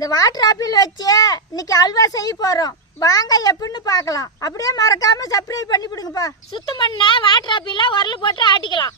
இந்த water apple வச்சு இன்னைக்கு அல்வா செய்ய போறோம். வாங்க எப்படின்னு பார்க்கலாம். அப்படியே மறக்காம சப்ஸ்கிரைப் பண்ணி விடுங்கப்பா. சுத்தம் பண்ண வாட்டர் ஆப்பிள உரல் போட்டு ஆட்டிக்கலாம்.